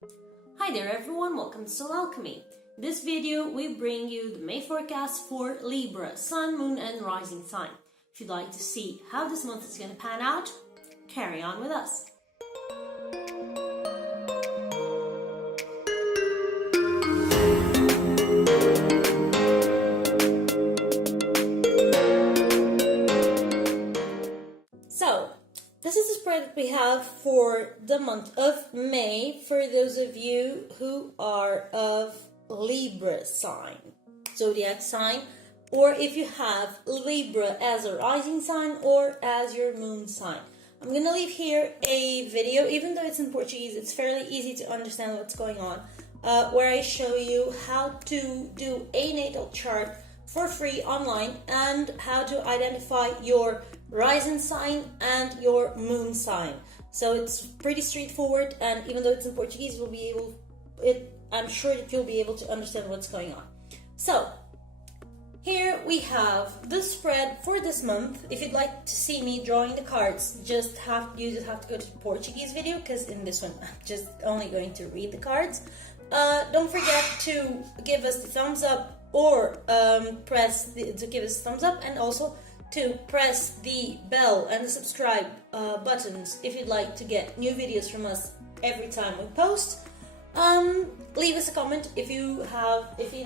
Hi there everyone, welcome to Alchemy. In this video we bring you the May forecast for Libra, Sun, Moon and Rising sign. If you'd like to see how this month is going to pan out, carry on with us. So, this is the spread that we have for the month of May for those of you who are of Libra sign, zodiac sign, or if you have Libra as a rising sign or as your moon sign. I'm going to leave here a video, even though it's in Portuguese, it's fairly easy to understand what's going on, where I show you how to do a natal chart for free online and how to identify your rising sign and your moon sign. So it's pretty straightforward, and even though it's in Portuguese, I'm sure that you'll be able to understand what's going on. So here we have the spread for this month. If you'd like to see me drawing the cards, you just have to go to the Portuguese video, because in this one I'm just only going to read the cards. Don't forget to give us the thumbs up, or to give us a thumbs up, and also to press the bell and the subscribe buttons if you'd like to get new videos from us every time we post. Leave us a comment if in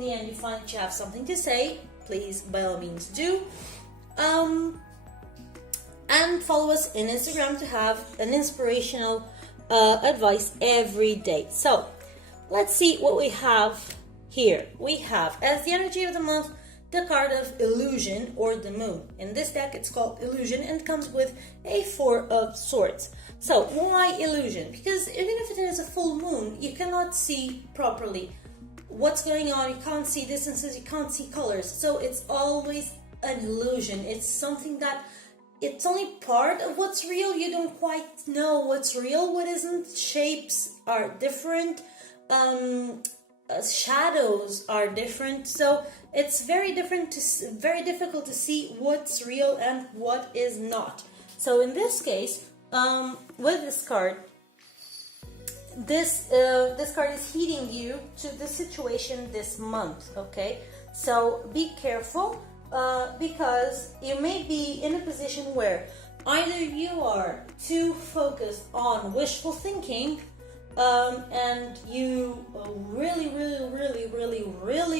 the end you find that you have something to say. Please, by all means, do. And follow us in Instagram to have an inspirational advice every day. So let's see what we have here. We have, as the energy of the month, the card of illusion, or the moon. In this deck it's called illusion and comes with a 4 of swords. So why illusion? Because even if it is a full moon, you cannot see properly what's going on. You can't see distances, you can't see colors. So it's always an illusion. It's something that it's only part of what's real. You don't quite know what's real, what isn't. Shapes are different. Shadows are different, so it's very difficult to see what's real and what is not. So in this case, with this card, this card is heeding you to the situation this month. Okay, so be careful, because you may be in a position where either you are too focused on wishful thinking, and you really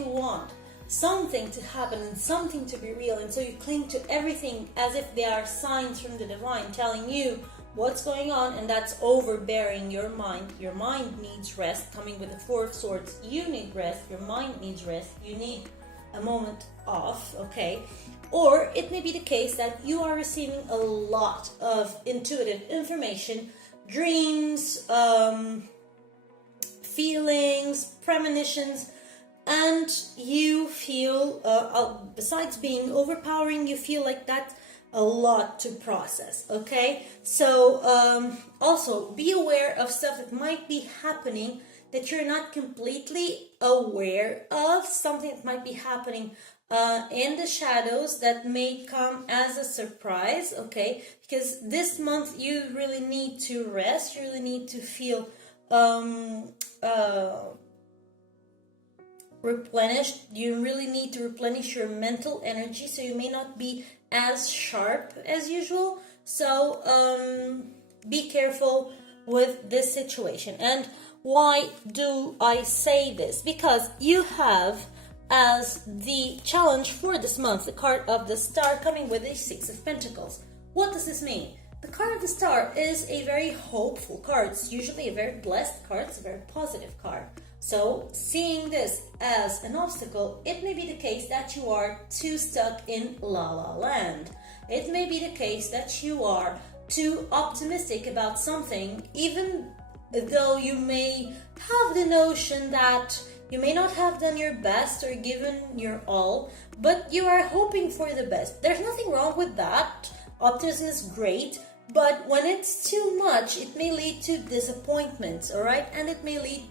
want something to happen and something to be real, and so you cling to everything as if they are signs from the divine telling you what's going on, and that's overbearing your mind. Your mind needs rest. Coming with the 4 of swords, you need rest, your mind needs rest, you need a moment off. Okay, or it may be the case that you are receiving a lot of intuitive information, dreams, feelings, premonitions, and you feel, besides being overpowering, you feel like that's a lot to process. Okay, so also be aware of stuff that might be happening that you're not completely aware of, something that might be happening in the shadows that may come as a surprise. Okay, because this month you really need to rest, you really need to feel replenished. You really need to replenish your mental energy, so you may not be as sharp as usual. So be careful with this situation. And why do I say this? Because you have, as the challenge for this month, the card of the Star, coming with a 6 of Pentacles. What does this mean? The card of the Star is a very hopeful card. It's usually a very blessed card. It's a very positive card. So seeing this as an obstacle, it may be the case that you are too stuck in La La Land. It may be the case that you are too optimistic about something, even though you may have the notion that you may not have done your best or given your all, but you are hoping for the best. There's nothing wrong with that. Optimism is great, but when it's too much, it may lead to disappointments, all right? And it may lead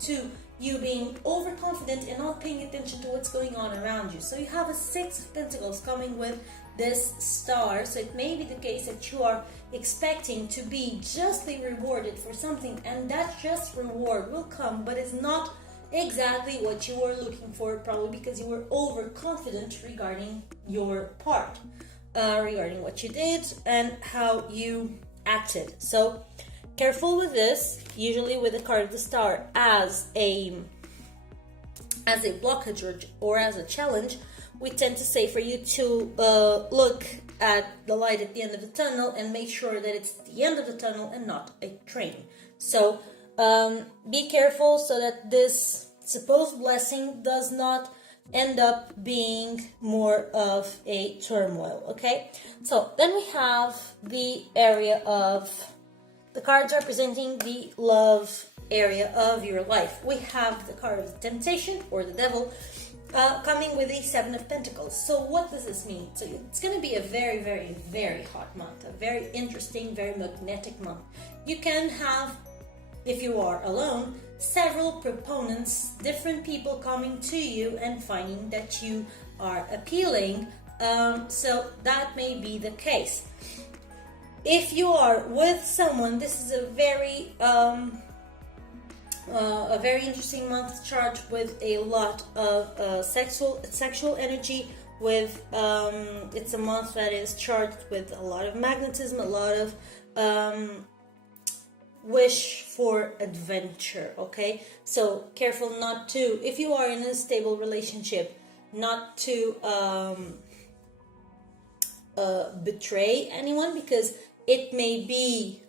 to you being overconfident and not paying attention to what's going on around you. So you have a 6 of Pentacles coming with this star. So it may be the case that you are expecting to be justly rewarded for something, and that just reward will come, but it's not exactly what you were looking for, probably because you were overconfident regarding your part, regarding what you did and how you acted. So careful with this. Usually with the card of the star as a blockage or as a challenge, we tend to say for you to look at the light at the end of the tunnel and make sure that it's the end of the tunnel and not a train. So be careful so that this supposed blessing does not end up being more of a turmoil, okay? So then we have the area of the cards representing the love area of your life. We have the card of the temptation or the devil coming with a 7 of Pentacles. So what does this mean? So it's going to be a very, very, very hot month, a very interesting, very magnetic month. You can have, if you are alone, several proponents, different people coming to you and finding that you are appealing. So that may be the case. If you are with someone, this is a very interesting month, charged with a lot of sexual energy. With it's a month that is charged with a lot of magnetism, a lot of wish for adventure, okay? So careful not to, if you are in a stable relationship, not to betray anyone, because it may be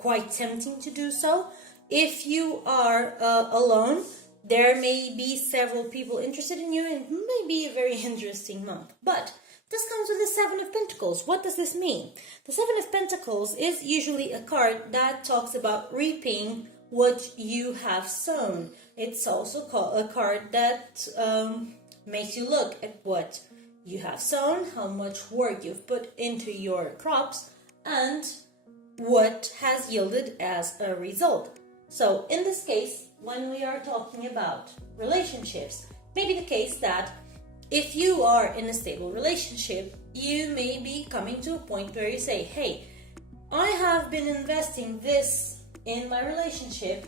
quite tempting to do so. If you are alone, there may be several people interested in you, and it may be a very interesting month. But this comes with the 7 of Pentacles. What does this mean? The 7 of Pentacles is usually a card that talks about reaping what you have sown. It's also a card that makes you look at what you have sown, how much work you've put into your crops, and what has yielded as a result. So in this case, when we are talking about relationships, it may be the case that if you are in a stable relationship, you may be coming to a point where you say, hey, I have been investing this in my relationship.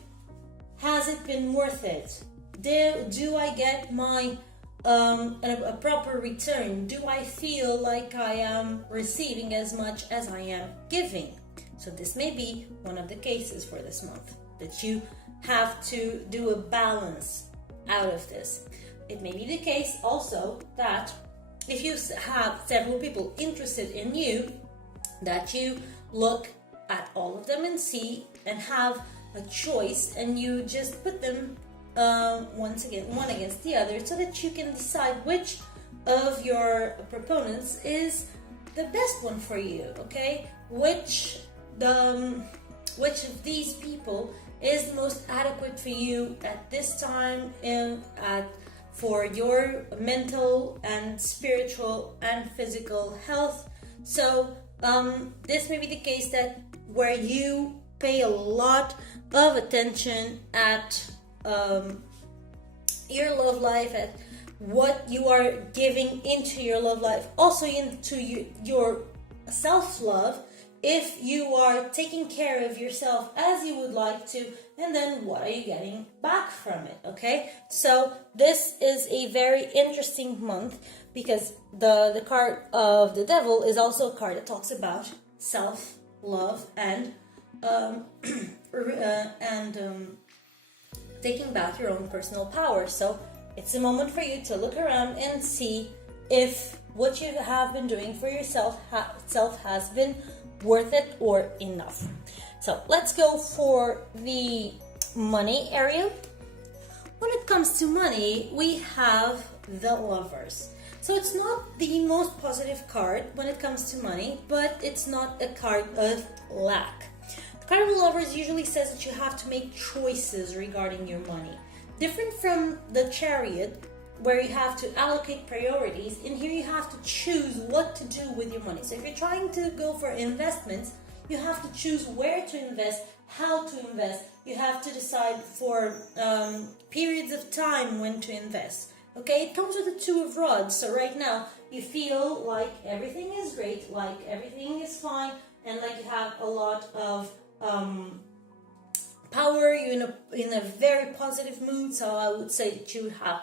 Has it been worth it? Do I get my a proper return? Do I feel like I am receiving as much as I am giving? So this may be one of the cases for this month, that you have to do a balance out of this. It may be the case also that if you have several people interested in you, that you look at all of them and see and have a choice, and you just put them one against the other, so that you can decide which of your proponents is the best one for you, okay? Which of these people is the most adequate for you at this time and for your mental and spiritual and physical health. So this may be the case that where you pay a lot of attention at your love life, at what you are giving into your love life, also into your self-love, if you are taking care of yourself as you would like to, and then what are you getting back from it, okay? So this is a very interesting month, because the card of the devil is also a card that talks about self-love and taking back your own personal power. So it's a moment for you to look around and see if what you have been doing for yourself has been worth it or enough. So let's go for the money area. When it comes to money, we have the Lovers. So it's not the most positive card when it comes to money, but it's not a card of lack. The card of the Lovers usually says that you have to make choices regarding your money. Different from the Chariot, where you have to allocate priorities. In here you have to choose what to do with your money. So if you're trying to go for investments, you have to choose where to invest, how to invest. You have to decide for periods of time when to invest. Okay, it comes with the Two of Rods. So right now you feel like everything is great, like everything is fine, and like you have a lot of power. You're in a very positive mood. So I would say that you have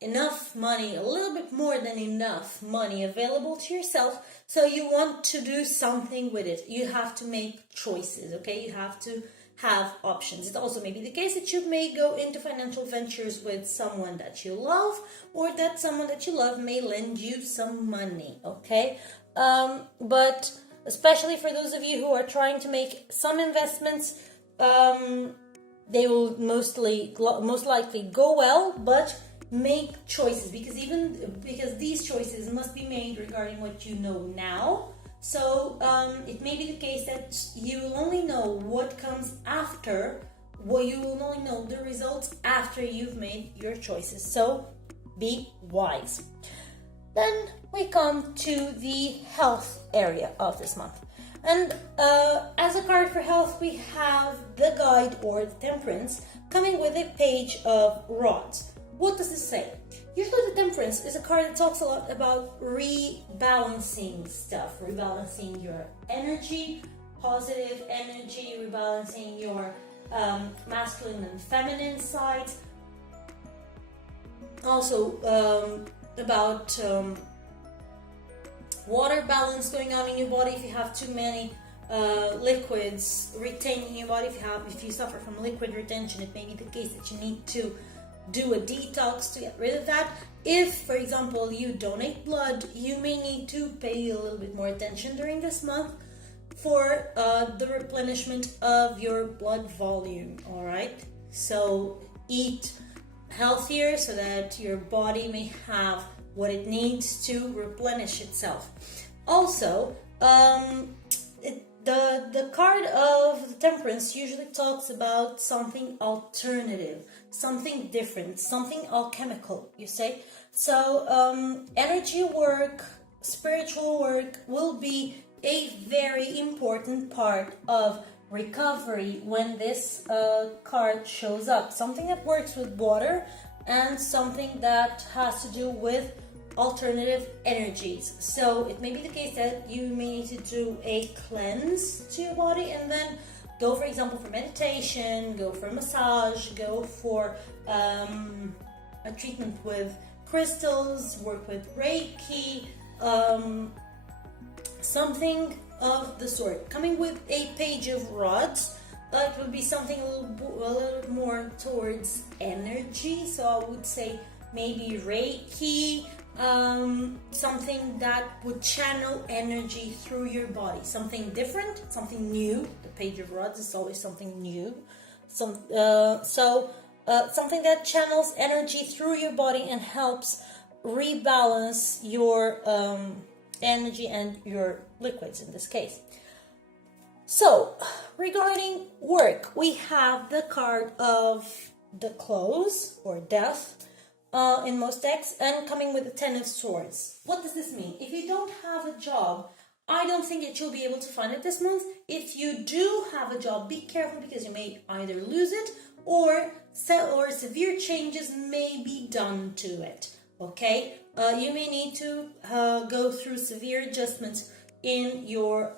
enough money, a little bit more than enough money available to yourself. So you want to do something with it. You have to make choices. Okay, you have to have options. It also may be the case that you may go into financial ventures with someone that you love, or that someone that you love may lend you some money. Okay, but especially for those of you who are trying to make some investments, they will most likely go well, but make choices, because these choices must be made regarding what you know now. So it may be the case that you will only know what comes after, you will only know the results after you've made your choices. So be wise. Then we come to the health area of this month. And as a card for health, we have the Guide or the Temperance, coming with a Page of Rods. What does this say? Usually the Temperance is a card that talks a lot about rebalancing stuff, rebalancing your energy, positive energy, rebalancing your masculine and feminine sides. Also about water balance going on in your body. If you have too many liquids retained in your body, if you suffer from liquid retention, it may be the case that you need to do a detox to get rid of that. If, for example, you donate blood, you may need to pay a little bit more attention during this month for the replenishment of your blood volume. All right, so eat healthier so that your body may have what it needs to replenish itself. Also, the card of the Temperance usually talks about something alternative, something different, something alchemical, you say. So energy work, spiritual work will be a very important part of recovery when this card shows up. Something that works with water and something that has to do with alternative energies. So it may be the case that you may need to do a cleanse to your body, and then go, for example, for meditation, go for a massage, go for a treatment with crystals, work with Reiki, something of the sort. Coming with a Page of Rods, it would be something a little more towards energy. So I would say maybe Reiki, something that would channel energy through your body, something different, something new. The Page of Rods is always something new. Something that channels energy through your body and helps rebalance your energy and your liquids in this case. So regarding work, we have the card of the Close or Death in most decks, and coming with the Ten of Swords. What does this mean? If you don't have a job, I don't think that you'll be able to find it this month. If you do have a job, be careful, because you may either lose it or severe changes may be done to it. Okay, you may need to go through severe adjustments in your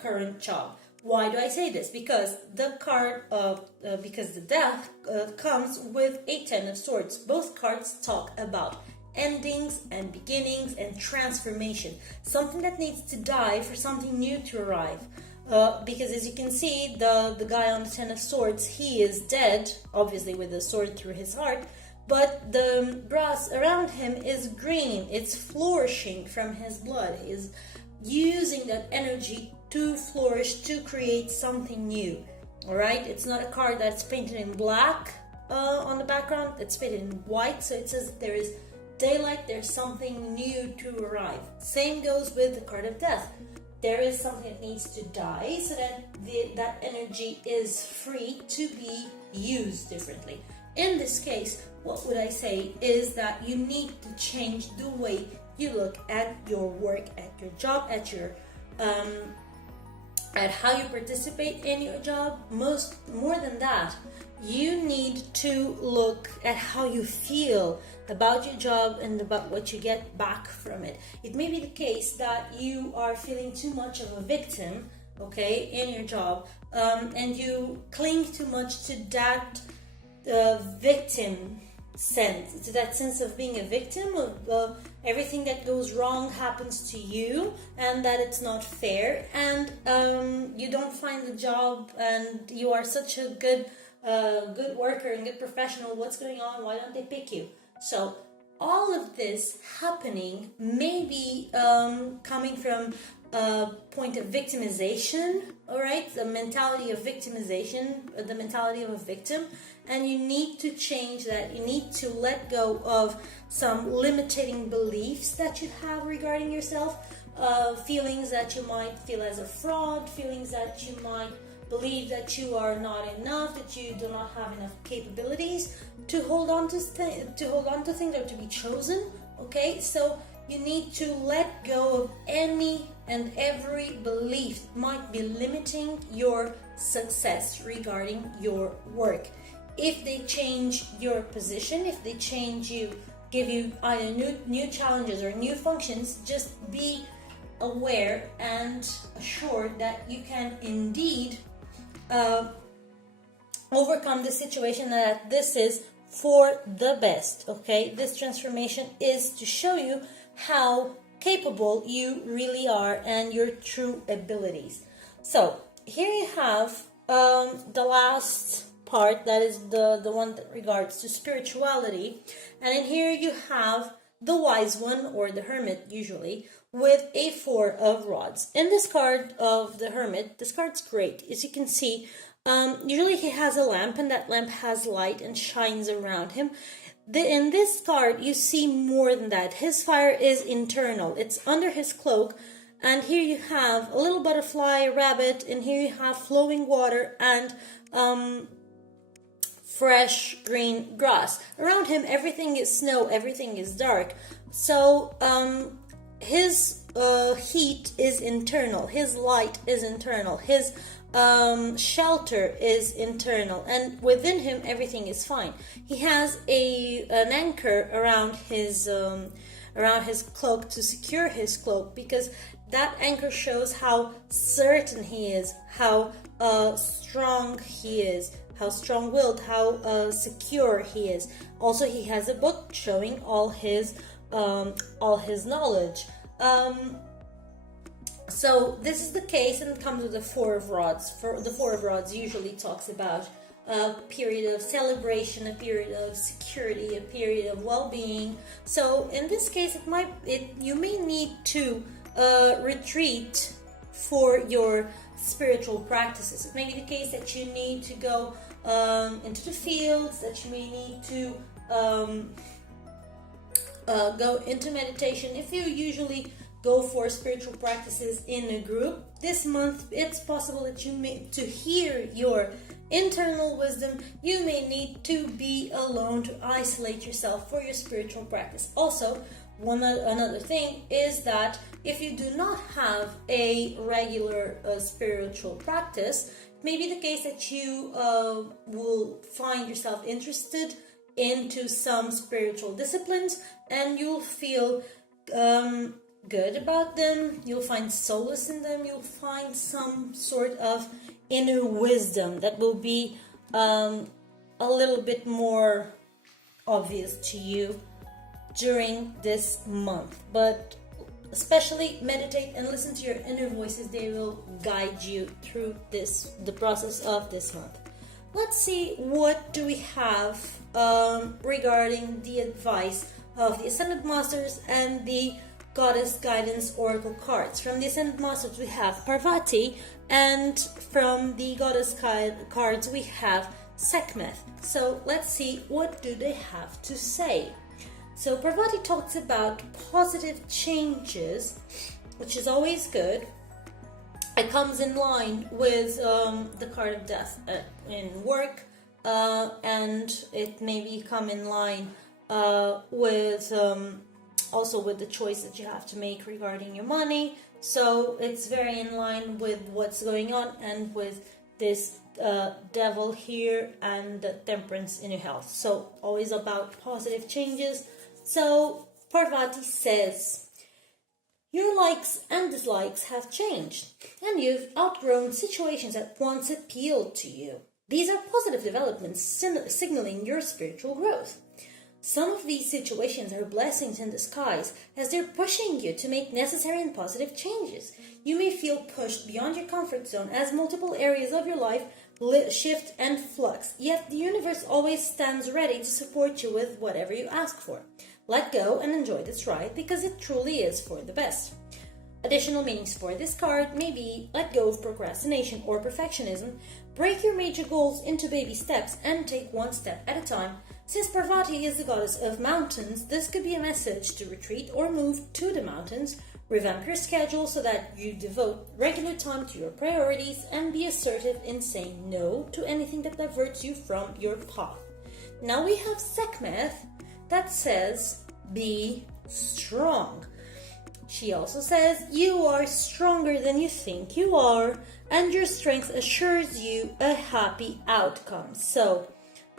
current job. Why do I say this? Because the card because the Death comes with a Ten of Swords. Both cards talk about endings and beginnings and transformation. Something that needs to die for something new to arrive. Because as you can see, the guy on the Ten of Swords, he is dead, obviously with the sword through his heart, but the grass around him is green. It's flourishing from his blood. He's using that energy to flourish, to create something new. All right, it's not a card that's painted in black on the background. It's painted in white, so it says there is daylight, there's something new to arrive. Same goes with the card of Death. There is something that needs to die so that that energy is free to be used differently. In this case, what would I say is that you need to change the way you look at your work, at your job, at your at how you participate in your job. More than that, you need to look at how you feel, about your job and about what you get back from it. It may be the case that you are feeling too much of a victim, okay, in your job, and you cling too much to that victim sense, to that sense of being a victim of everything that goes wrong happens to you, and that it's not fair, and you don't find the job, and you are such a good worker and good professional. What's going on? Why don't they pick you? So all of this happening may be coming from a point of victimization, all right, the mentality of victimization, the mentality of a victim, and you need to change that. You need to let go of some limiting beliefs that you have regarding yourself, feelings that you might feel as a fraud, feelings that you might believe that you are not enough, that you do not have enough capabilities to hold on to things or to be chosen. Okay, so you need to let go of any and every belief that might be limiting your success regarding your work. If they change your position, if they change you, give you either new challenges or new functions, just be aware and assured that you can indeed overcome the situation, that this is for the best. Okay, this transformation is to show you how capable you really are and your true abilities. So here you have the last part, that is the one that regards to spirituality, and in here you have the wise one, or the hermit usually, with a 4 of rods. In this card of the hermit, this card's great. As you can see, usually he has a lamp, and that lamp has light and shines around him. In this card, you see more than that. His fire is internal. It's under his cloak, and here you have a little butterfly, rabbit, and here you have flowing water and fresh green grass. Around him, everything is snow, everything is dark. So his heat is internal, his light is internal, his shelter is internal, and within him everything is fine. He has an anchor around his cloak to secure his cloak, because that anchor shows how certain he is, how strong he is, how strong-willed, how secure he is. Also, he has a book showing all his knowledge. So this is the case, and it comes with the 4 of rods. For the 4 of rods usually talks about a period of celebration, a period of security, a period of well-being. So in this case, you may need to retreat for your spiritual practices. It may be the case that you need to go into the fields, that you may need to go into meditation. If you usually go for spiritual practices in a group, this month it's possible that you may, to hear your internal wisdom, you may need to be alone, to isolate yourself for your spiritual practice. Also, another thing is that if you do not have a regular spiritual practice, it may be the case that you will find yourself interested into some spiritual disciplines, and you'll feel good about them, you'll find solace in them, you'll find some sort of inner wisdom that will be a little bit more obvious to you during this month. But especially meditate and listen to your inner voices. They will guide you through the process of this month. Let's see, what do we have regarding the advice of the Ascended Masters and the Goddess Guidance Oracle cards. From the Ascended Masters we have Parvati, and from the Goddess cards we have Sekhmet. So let's see, what do they have to say? So Parvati talks about positive changes, which is always good. It comes in line with the card of death in work, and it maybe come in line with also with the choice that you have to make regarding your money. So it's very in line with what's going on, and with this devil here and the temperance in your health. So always about positive changes, So Parvati says, your likes and dislikes have changed, and you've outgrown situations that once appealed to you. These are positive developments signaling your spiritual growth. Some of these situations are blessings in disguise, as they're pushing you to make necessary and positive changes. You may feel pushed beyond your comfort zone as multiple areas of your life shift and flux, yet the universe always stands ready to support you with whatever you ask for. Let go and enjoy this ride, because it truly is for the best. Additional meanings for this card may be: let go of procrastination or perfectionism, break your major goals into baby steps, and take one step at a time. Since Parvati is the goddess of mountains, this could be a message to retreat or move to the mountains, revamp your schedule so that you devote regular time to your priorities, and be assertive in saying no to anything that diverts you from your path. Now we have Sekhmet that says, be strong. She also says, you are stronger than you think you are, and your strength assures you a happy outcome. So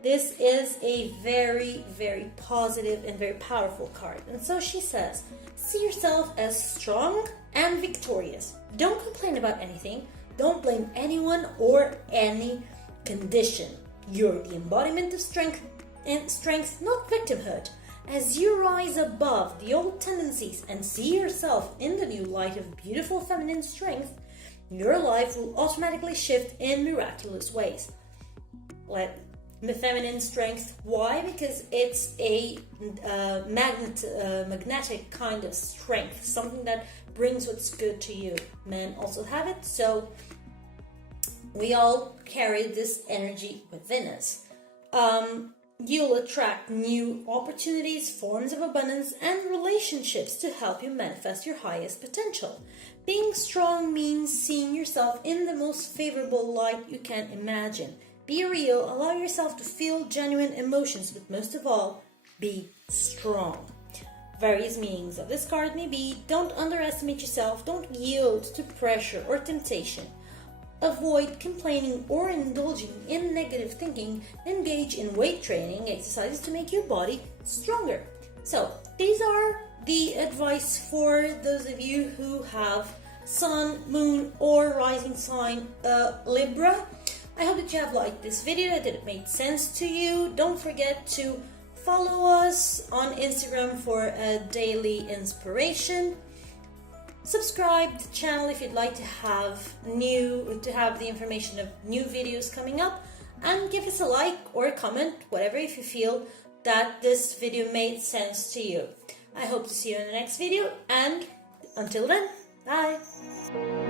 this is a very, very positive and very powerful card. And so she says, see yourself as strong and victorious. Don't complain about anything. Don't blame anyone or any condition. You're the embodiment of strength, not victimhood. As you rise above the old tendencies and see yourself in the new light of beautiful feminine strength, your life will automatically shift in miraculous ways. Let the feminine strength, why? Because it's a magnetic kind of strength, something that brings what's good to you. Men also have it, so we all carry this energy within us. You'll attract new opportunities, forms of abundance, and relationships to help you manifest your highest potential. Being strong means seeing yourself in the most favorable light you can imagine. Be real, allow yourself to feel genuine emotions, but most of all, be strong. Various meanings of this card may be: don't underestimate yourself, don't yield to pressure or temptation. Avoid complaining or indulging in negative thinking. Engage in weight training exercises to make your body stronger. So, these are the advice for those of you who have Sun, Moon, or Rising sign Libra. I hope that you have liked this video, that it made sense to you. Don't forget to follow us on Instagram for a daily inspiration. Subscribe to the channel if you'd like to have the information of new videos coming up, and give us a like or a comment, whatever, if you feel that this video made sense to you. I hope to see you in the next video, and until then, bye!